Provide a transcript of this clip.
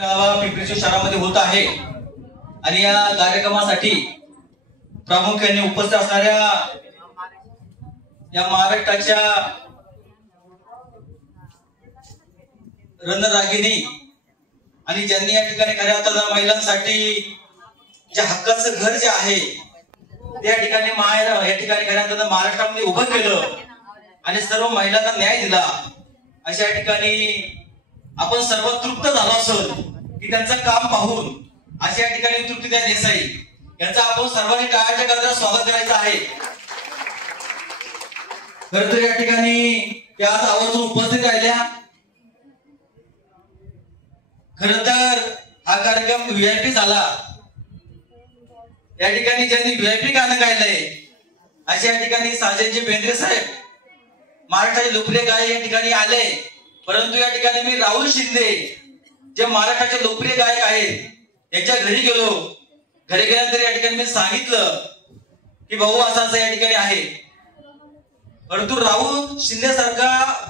पिंपरी शहरामध्ये होत आहे आणि या कार्यक्रमासाठी प्रामुख्याने उपस्थित असणाऱ्या या महाराष्ट्राच्या रणरागिणी आणि ज्यांनी या ठिकाणी खऱ्या अर्थानं महिलांसाठी जे हक्काचं घर जे आहे त्या ठिकाणी या ठिकाणी खऱ्या अर्थानं महाराष्ट्रामध्ये उभं केलं आणि सर्व महिलांना न्याय दिला, अशा ठिकाणी आपण सर्व तृप्त झालो असेल की त्यांचं काम पाहून अशा ठिकाणी तृप्तीदास देसाई यांचा आपण सर्वांनी टाळ्याच्या गजरात स्वागत करायचं आहे। खरं तर या ठिकाणी त्या आवर्जून उपस्थित राहिल्या। खरं तर हा कार्यक्रम व्हीआयपी झाला। या ठिकाणी ज्यांनी व्हीआयपी गाणं गायलंय अशा ठिकाणी साजेजी बेंद्रे साहेब महाराष्ट्राचे लोकप्रिय गायक या ठिकाणी आले, परंतु या ठिकाणी मी राहुल शिंदे जे महाराष्ट्राचे लोकप्रिय गायक आहेत यांच्या घरी गेलो। घरी गेल्यानंतर या ठिकाणी मी सांगितलं की भाऊ असं असं या ठिकाणी आहे, परंतु राहुल शिंदे सारखा